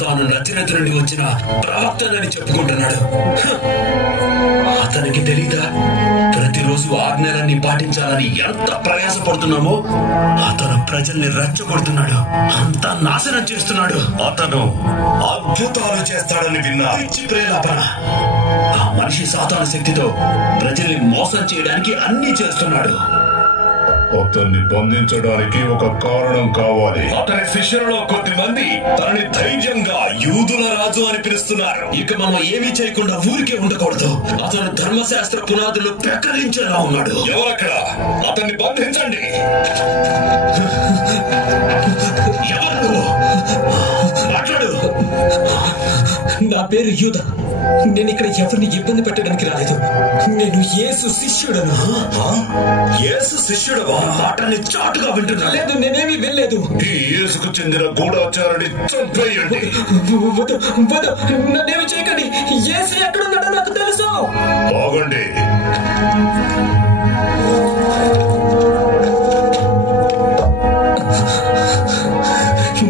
తాను నజరేతు నుండి వచ్చిన ప్రవక్తనని చెప్పుకుంటున్నాడు. అతనికి తెలీదా ప్రతిరోజు ఆజ్ఞలన్నీ పాటించాలని ఎంత ప్రయాసపడుతున్నామో? అతను ప్రజల్ని రెచ్చగొడుతున్నాడు, అంతా నాశనం చేస్తున్నాడు. అతను అద్భుతాలు చేస్తాడని విన్నా. పిచ్చి ప్రేలాపన. ఆ మనిషి సాతాను శక్తితో ప్రజల్ని మోసం చేయడానికి అన్ని చేస్తున్నాడు. అతన్ని బంధించడానికి ఒక కారణం కావాలి. అతని శిష్యులలో కొద్దిమంది తనని ధైర్యంగా యూదుల రాజు అని పిలుస్తున్నారు. ఇక మనం ఏమీ చేయకుండా ఊరికే ఉండకూడదు. అతను ధర్మశాస్త్ర పునాదులు ప్రకటించేలా ఉన్నాడు. ఎవరక్కడ? అతన్ని బంధించండి. ఎవరు నువ్వు? మాట్లాడు. నా పేరు యూదా. నేను ఇక్కడ ఎవరిని ఇబ్బంది పెట్టడానికి రాలేదు. నేను యేసు శిష్యుడను. యేసు శిష్యుడవా? మాటని చాటుగా వింటున్నా. లేదు, నేనేమీ వెళ్ళలేదు. ఈ యేసుకు చెందిన గూఢాచారాన్ని చంపేయండి. నన్నేమి చేయకండి. యేసు ఎక్కడున్నాడో నాకు తెలుసు. బాగుండి.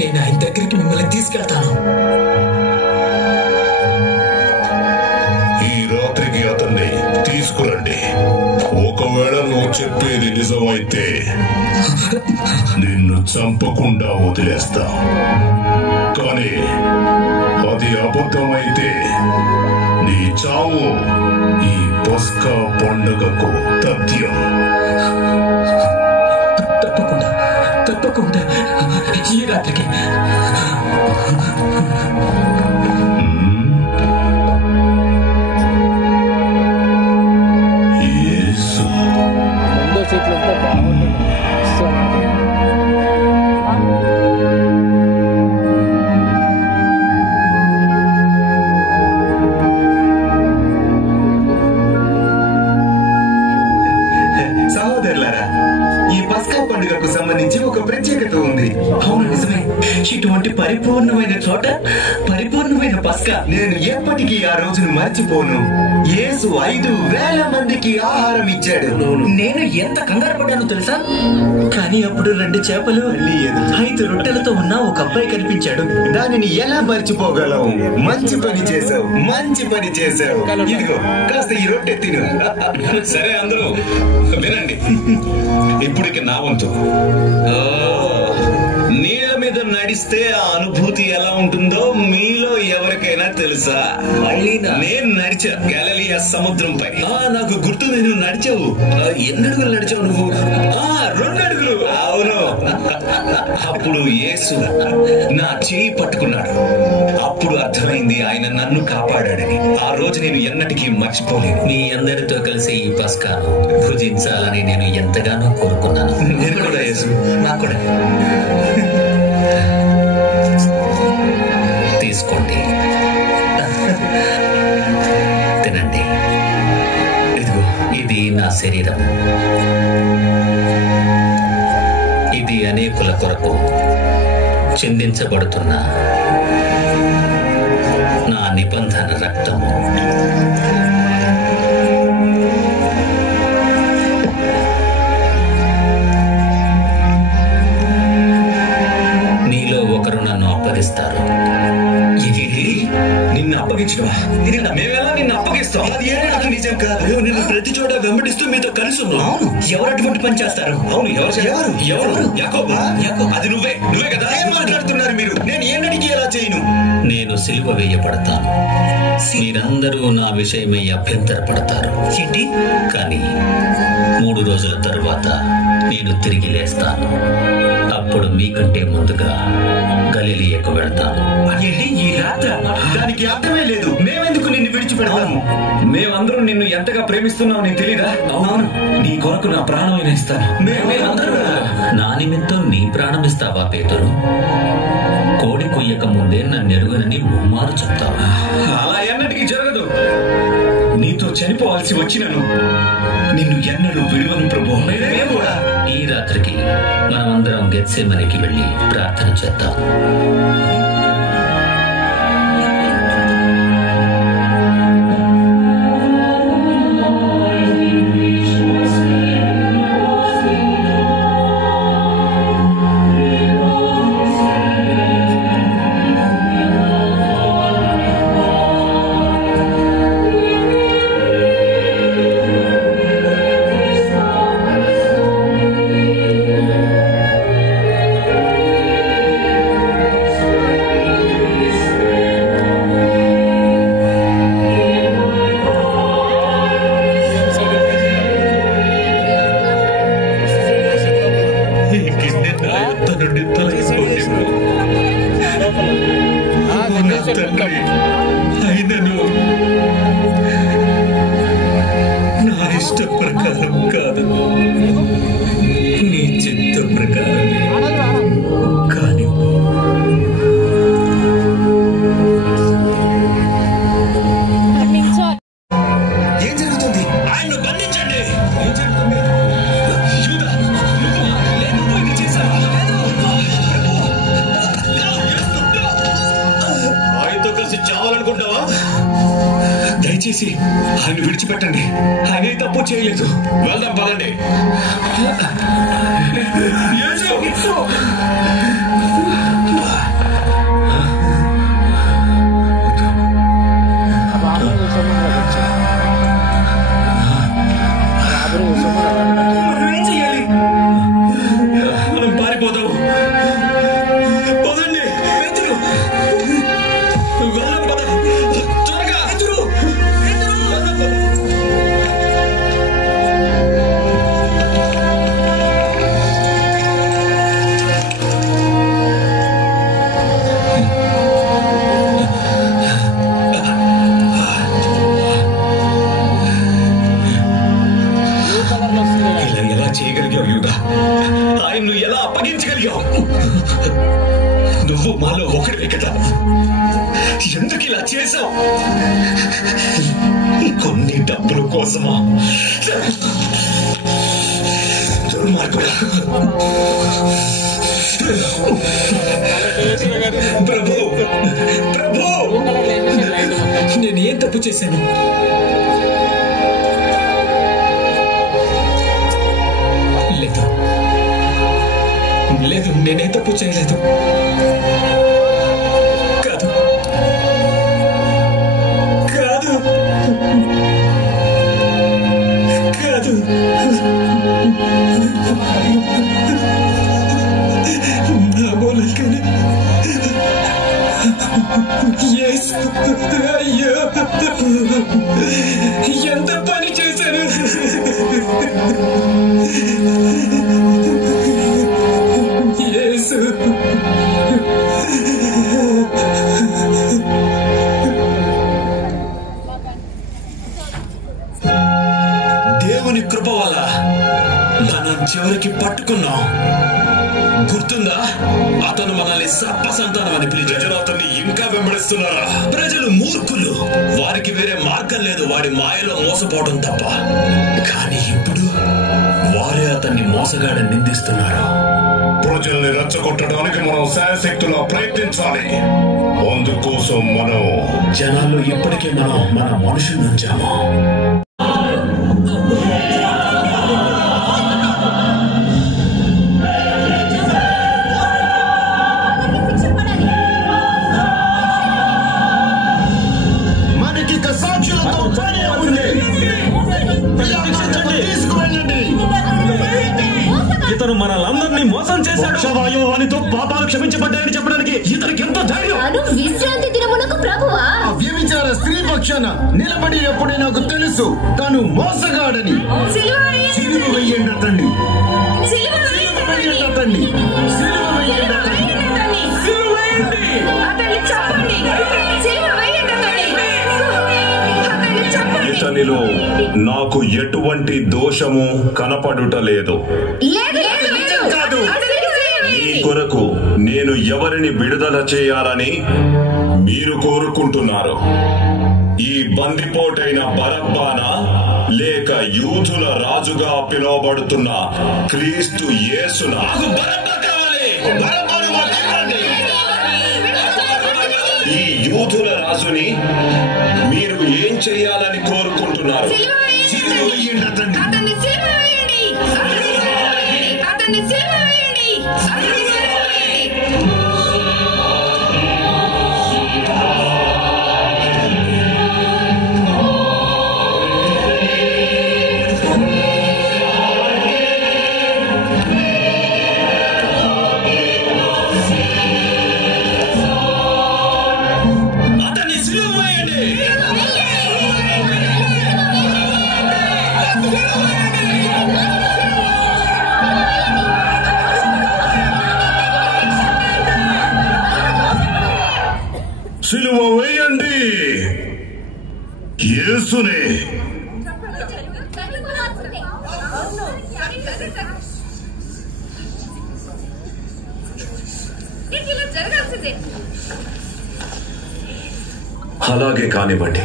నేను ఆయన దగ్గరికి మిమ్మల్ని తీసుకెళ్తాను. ఈ రాత్రికి అతన్ని తీసుకురండి. ఒకవేళ నువ్వు చెప్పేది నిజమైతే నిన్ను చంపకుండా వదిలేస్తా. కానీ అది అబద్ధమైతే నీ చావు ఈ పస్కా పండుగకు తథ్యం. తప్పకుండా తప్పకుండా ఈ రాత్రికి. సహోదరులారా, ఈ పస్కా పండుగకు సంబంధించి ఒక ప్రత్యేకత ఉంది. అవును, నిజమే. ఇటువంటి పరిపూర్ణమైన చోట పరిపూర్ణమైన పస్కా. నేను ఎప్పటికీ ఆ రోజును మర్చిపోను. యేసు 5,000 మందికి ఆహారం ఇచ్చాడు. నేను ఎంత కంగారు పడ్డానో తెలుసా? కానీ అప్పుడు 2 చేపలు 5 రొట్టెలతో ఉన్న ఒక అబ్బాయి కనిపించాడు. దానిని ఎలా మర్చిపోగలవు? మంచి పని చేసావు, మంచి పని చేసావు. ఇదిగో కాస్త ఈ రొట్టె తిను. సరే, అందరూ వినండి. ఇప్పటికి నా వంతు. నీళ్ళ మీద నడిస్తే ఆ అనుభూతి ఎలా ఉంటుందో మీలో ఎవరికైనా తెలుసా? నేను నడిచా గలిలయ సముద్రంపై. నాకు గుర్తు. నేను నడిచావు. ఎన్ని అడుగులు నడిచావు నువ్వు? 2 అడుగులు. అవును. అప్పుడు యేసు నా చేయి పట్టుకున్నాడు. అప్పుడు అర్థమైంది ఆయన నన్ను కాపాడాడని. ఆ రోజు నేను ఎన్నటికీ మర్చిపోలేను. మీ అందరితో కలిసి ఈ పస్కాను భుజించాలని నేను ఎంతగానో కోరుకున్నాను. నేను కూడా యేసు. నాకు కూడా. తీసుకోండి, తినండి. ఇదిగో, ఇది నా శరీరం. ఇది అనేకుల కొరకు చిందించబడుతున్న నా నిబంధన రక్తము. నీలో ఒకరు నన్ను అప్పగిస్తారు. నిన్ను అప్పగించడం మేమెలా నిన్ను అప్పగిస్తాం? అది ఏమీ నాకు నిజం కాదు. నిన్ను ప్రతి చోట వెంబడిస్తూ మీతో కలిసి ఉన్నాను. ఎవరు అటువంటి పని చేస్తారు? అవును, ఎవరు? యాకోబు. అది నువ్వే కదా? ఏం మాట్లాడుతున్నారు మీరు? నేను ఎన్నటికీ ఎలా చేయను. నేను సిలువ వేయబడతాను. మీరందరూ నా విషయమై అభ్యంతరపడతారు. ఏంటి? కానీ 3 రోజుల తరువాత నేను తిరిగి లేస్తాను. అప్పుడు మీకంటే ముందుగా గలిలయకు వెళ్తాను. ఏంటి ఈ రాత్ర? దానికి అర్థమే లేదు. మేమెందుకు నిన్ను విడిచిపెడతాము? మేమందరం నిన్ను ఎంతగా ప్రేమిస్తున్నావు నీకు తెలీదా? అవును. నీ కొరకు నా ప్రాణమైన ఇస్తాను. మేమందరూ నా నిమిత్తం నీ ప్రాణమిస్తావా పేతురు? కోడి కొయ్యక ముందే నన్నెరుగనని ముమ్మారు చెప్తావు. అలా ఎన్నటికీ జరగదు. నీతో చనిపోవాల్సి వచ్చినను నిన్ను ఎన్నడూ విడువను ప్రభు. ఈ రాత్రికి మనమందరం గెత్సేమనికి వెళ్ళి ప్రార్థన చేద్దాం. దయచేసి ఆయన విడిచిపెట్టండి. ఆయన ఏ తప్పు చేయలేదు. వెళ్దాం పదండి. మనం పారిపోదాం. పదండి పేతురు, వెళ్దాం పద, త్వరగా పేతురు, వెళ్దాం పద. ఎలా చేయగలిగావు యూదా? ఆయన్ను ఎలా అప్పగించగలిగావు? నువ్వు మాలో ఒకటివే కదా, ఎందుకు ఇలా చేశావు? కొన్ని డబ్బుల కోసమా? దుర్మార్గుడా! ప్రభు, ప్రభు, నేను ఏం తప్పు చేశాను? లేదు లేదు, నేనే తప్పు చేయలేదు. కాదు కాదు కాదు, నా మూలంగానే యేసు, అయ్యో ఎంత పని చేశాను. యేసు, దేవుని కృప వల్ల మనం చివరికి పట్టుకున్నాం. గుర్తుందా? అతను మనల్ని సర్ప సంతానం అని పిలిచి ప్రజలు అతన్ని ఇంకా వెంబడిస్తున్నారా? ప్రజలు మూర్ఖులు, వారికి వేరే మార్గం లేదు వాడి మాయలో మోసపోవడం తప్ప. కానీ ఇప్పుడు వారే అతన్ని మోసగాడని నిందిస్తున్నారు. ప్రజల్ని రెచ్చగొట్టడానికి మనం శాయశక్తులా ప్రయత్నించాలి. అందుకోసం మనం జనాల్లో ఇప్పటికే మన మనుషులు ఉంచాము. మనకిక సాక్షులతో పని ఉంది. తీసుకువెళ్ళండి. ఇతను మనలందరినీ మోసం చేశాడు. వానితో పాపాలు క్షమించబడ్డాయని చెప్పడానికి ఇతనికి ఎంతో ధైర్యం. విశ్రాంతి దినమునకు ప్రభువా ఆ వ్యభిచార స్త్రీ పక్షాన నిలబడి ఎప్పుడే నాకు తెలుసు తను మోసగాడని. సిలువ వెయ్యండి అతన్ని. సిలువ వెయ్యండి అతన్ని. సిలువ వెయ్యండి అతన్ని. సిలువ వేయండి. ఇతనిలో నాకు ఎటువంటి దోషము కనపడుట లేదు. ఈ కొరకు నేను ఎవరిని విడుదల చేయాలని మీరు కోరుకుంటున్నారు? ఈ బందిపోటైన బరబ్బానా, లేక యూదుల రాజుగా పిలువబడుతున్న క్రీస్తు యేసునా? ఈ యూదుల రాజుని మీరు ఏం చేయాలని కోరుకుంటున్నారు? సిలువ వెయ్యండి అతన్ని. సిలువ వేయండి యేసునే. అలాగే కానివ్వండి.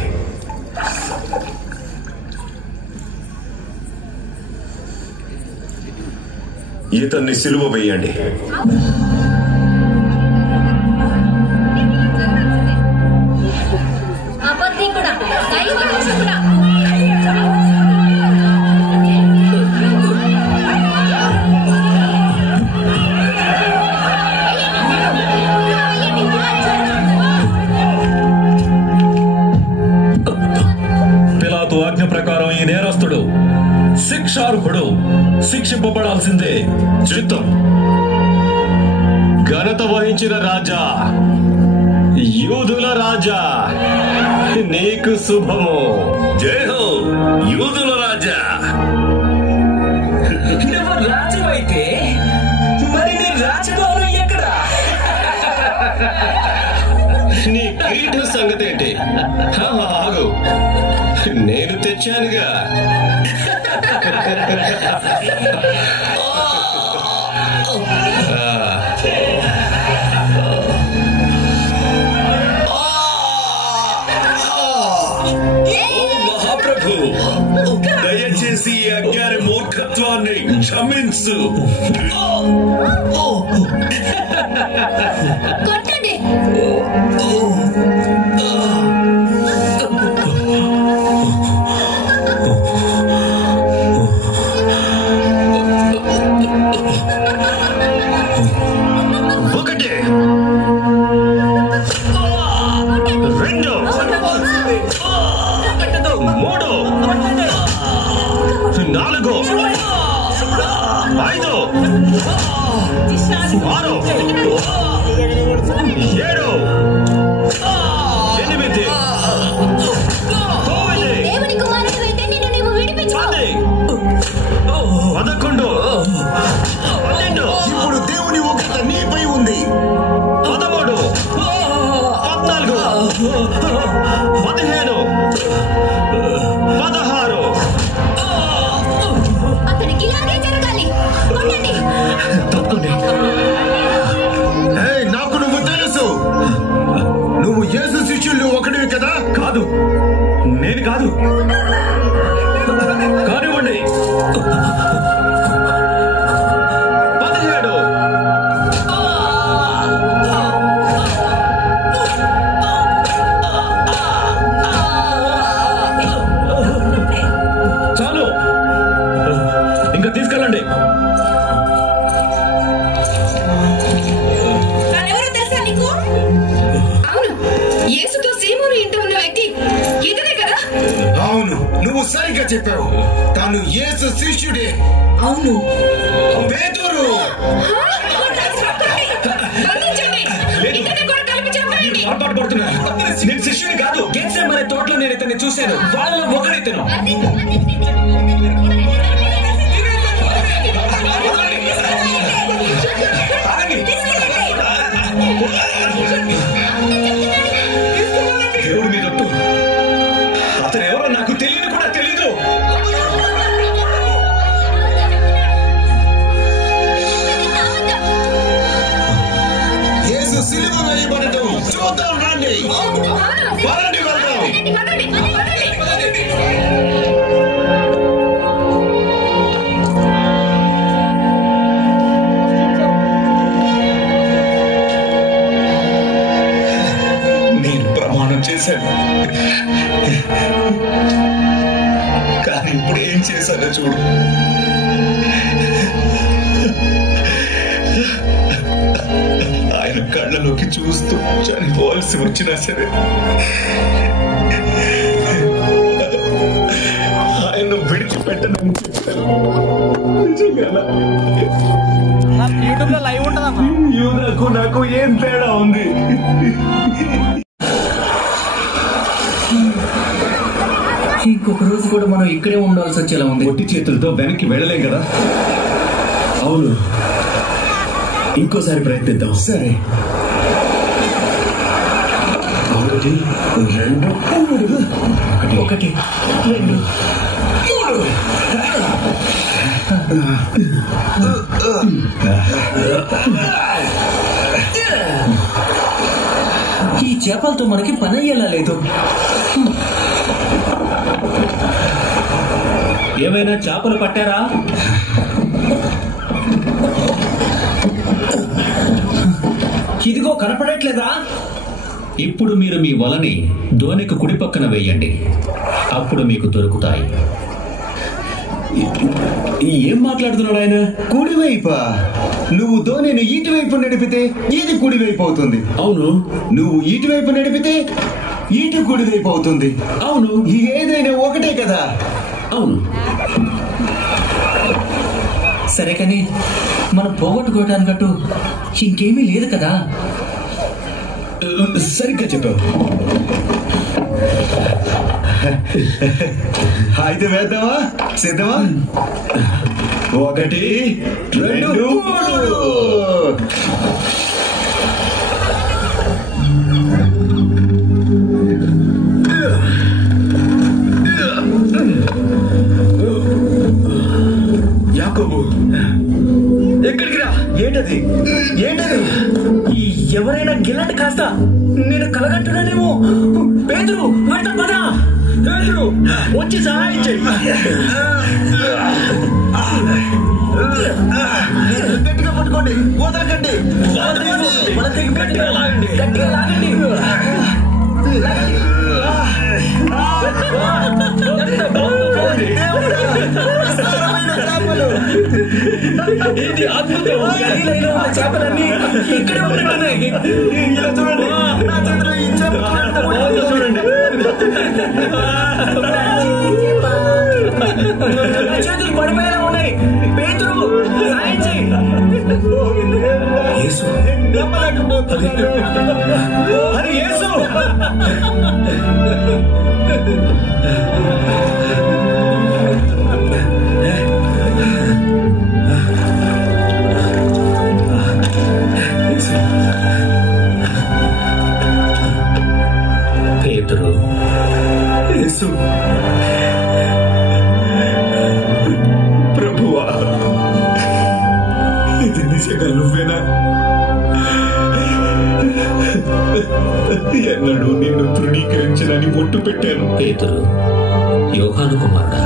ఇతన్ని సిలువ వేయండి. అబద్ధికుడా, దైవ శిక్షింపబడాల్సిందే. చిత్తం. ఘనత వహించిన రాజా, యూదుల రాజా, నీకు శుభము. జై హో యూదుల రాజా. నువ్వు రాజు అయితే మరి నీ రాజభవనం ఎక్కడా? నీ కిరీటం సంగతి ఏంటి? ఆగు, నేను తెచ్చానుగా. మహాప్రభు, దయచేసి ఈ అజ్ఞాని మూర్ఖత్వాన్ని క్షమించు. కొట్టండి. ఒకటి, రెండు, మూడు, నాలుగు, ఐదు, ఆరు, 7, 8, 9, దేవుని కుమారుడివైతే నిన్ను నీవు విడిపించుకో. 10, 11, 12, ఇప్పుడు దేవుని ఉగ్రత నీపై ఉంది. 13, 14, 15, 16. అతనికి ఇలాగే జరగాలి. కొట్టండి. తప్పండి. ఏయ్, నాకు నువ్వు తెలుసు. నువ్వు యేసు శిష్యులు ఒకటివి కదా. కాదు, నేను కాదు. కానివ్వండి. 17. చాలు, ఇంకా తీసుకెళ్ళండి. తనెవరో తెలుసా నీకు? అవును, యేసుతో సీమోను ఇంట ఉన్న వ్యక్తి ఇతనే కదా? అవును, నువ్వు సరిగ్గా చెప్పావు. తాను యేసు శిష్యుడే. అవును. పేతురు. బంధించండి. ఇతన్ని కూడా కలిపి చంపేయండి. పొరపాటు పడుతున్నారు. నేను శిష్యుని కాదు. గెత్సేమనే తోటలో నేను ఇతన్ని చూశాను. వాళ్ళలో ఒకడైతేను. దేవుడి మీద ఒట్టు. అతను ఎవరో నాకు తెలియదు కూడా తెలీదు. యేసు సిలువ వేయబడటం చూద్దాం రండి. పదండి, వెళ్దాం. నేను ప్రమాణం చేశాను, కానీ ఇప్పుడు ఏం చేశానో చూడు. ఆయన కళ్ళలోకి చూస్తూ చనిపోవాల్సి వచ్చినా సరే ఆయన విడిచిపెట్టనని చెప్పాను. నిజంగానా? యూదాకు నాకు ఏం తేడా ఉంది? ఇంకొక రోజు కూడా మనం ఇక్కడే ఉండాల్సి వచ్చేలా ఉంది. ఒట్టి చేతులతో వెనక్కి వెళ్ళలేం కదా. అవును, ఇంకోసారి ప్రయత్నిద్దాం. సరే. 1, 2, 3. 1, 2, 3. ఈ చేపలతో మనకి పని అయ్యేలా లేదు. ఏమైనా చేపలు పట్టారా? ఇదిగో కనపడట్లేదా? ఇప్పుడు మీరు మీ వలని దోణికి కుడి పక్కన వేయండి. అప్పుడు మీకు దొరుకుతాయి. ఏం మాట్లాడుతున్నాడు ఆయన? కుడివైపా? నువ్వు ధోనిని ఇటువైపు నడిపితే ఇది కుడివైపు అవుతుంది. అవును. నువ్వు ఇటువైపు నడిపితే ఇటు కుడివైపు అవుతుంది. అవును. ఏదైనా ఒకటే కదా. అవును. సరే కానీ మనం పోగొట్టుకోవటానికట్టు ఇంకేమీ లేదు కదా. సరిగ్గా చెప్పావు. అయితే వేద్దామా? సిద్ధమా? 1 2 3. యాకోబు, ఎక్కడికి రా? ఏంటది? ఎవరైనా గిల్లండి కాస్త, నేను కలగంటున్నానేమో. పేతురు వెళ్తాం పదా. పేతురు వచ్చి సహాయం చెయ్యి. గట్టిగా పట్టుకోండి, వదలకండి. గట్టిగా లాగండి. ఇది అద్భుతం. చేపలన్నీ ఇక్కడే ఉన్నాయి. చూడండి, నా చేతిలో ఈ చేపలు చూడండి. చేతులు పడిపోయేలా ఉన్నాయి. పేతురు సాయం చెయ్యి. అది యేసు. పేతురు, యేసు, ప్రభువా, ఇది నిజంగా నువ్వేనా? ఎన్నడూ నిన్ను తృణీకరించనని ఒట్టు పెట్టాను. పేతురు, యోహాను కుమారుడా,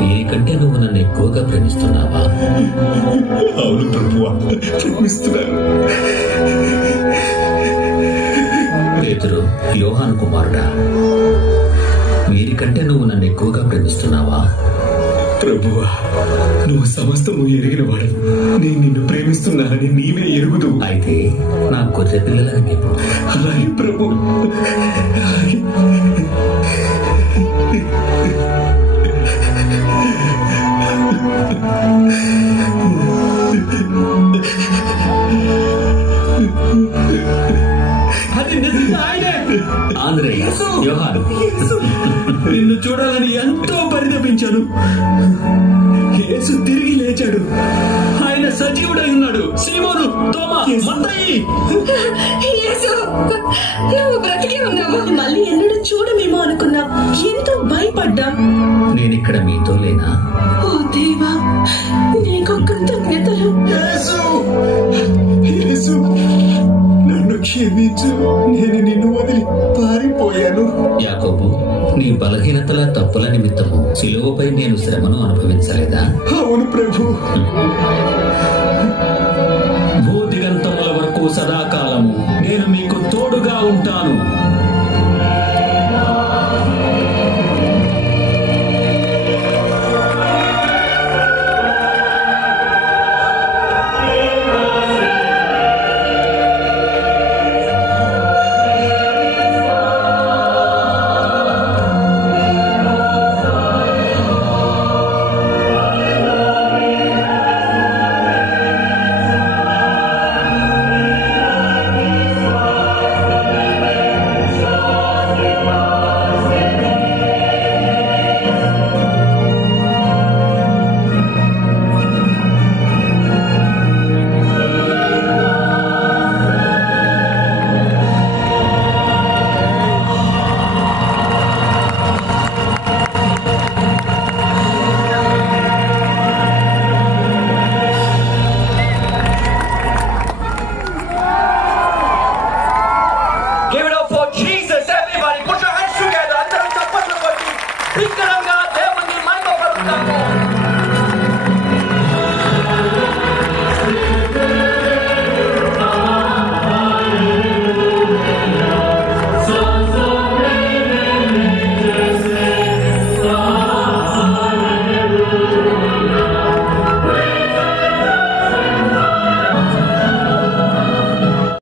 వీరికంటే నువ్వు నన్ను ఎక్కువగా ప్రేమిస్తున్నావా? అవును ప్రభువా, ప్రేమిస్తున్నాను. పేతురు, యోహాను కుమారుడా, వీరికంటే నువ్వు నన్ను ఎక్కువగా ప్రేమిస్తున్నావా? ప్రభువా, నువ్వు సమస్తము ఎరిగిన వాడు. నేను నిన్ను ప్రేమిస్తున్నానని నీవే ఎరుగుదు. అయితే నా గొర్రె పిల్లలని మేము. అలాగే ప్రభు, అలాగే. అది నిజంగా ఆయనే. ఆంద్రేయ, యోహాను, నిన్ను చూడాలని ఎంతో పరితపించాను. యేసు తిరిగి లేచాడు. ఆయన సజీవుడై ఉన్నాడు. సీమోను, తోమా, మత్తయి, యేసు, నువ్వు బ్రతికే ఉన్నావు. మళ్ళీ ఎన్నడూ చూడమేమో అనుకున్నాం. ఎంతో భయపడ్డాం. నేనిక్కడ మీతో లేనా? ఓ దేవా, నీకు కృతజ్ఞతలు. యేసు, నన్ను క్షమించు. నేను నిన్ను వదిలి పారిపోయాను. యాకోబు, నీ బలహీనతల తప్పుల నిమిత్తము శిలువపై నేను శ్రమను అనుభవించలేదా? అవును ప్రభు. భూదిగంతముల వరకు సదాకాలము నేను మీకు తోడుగా ఉంటాను.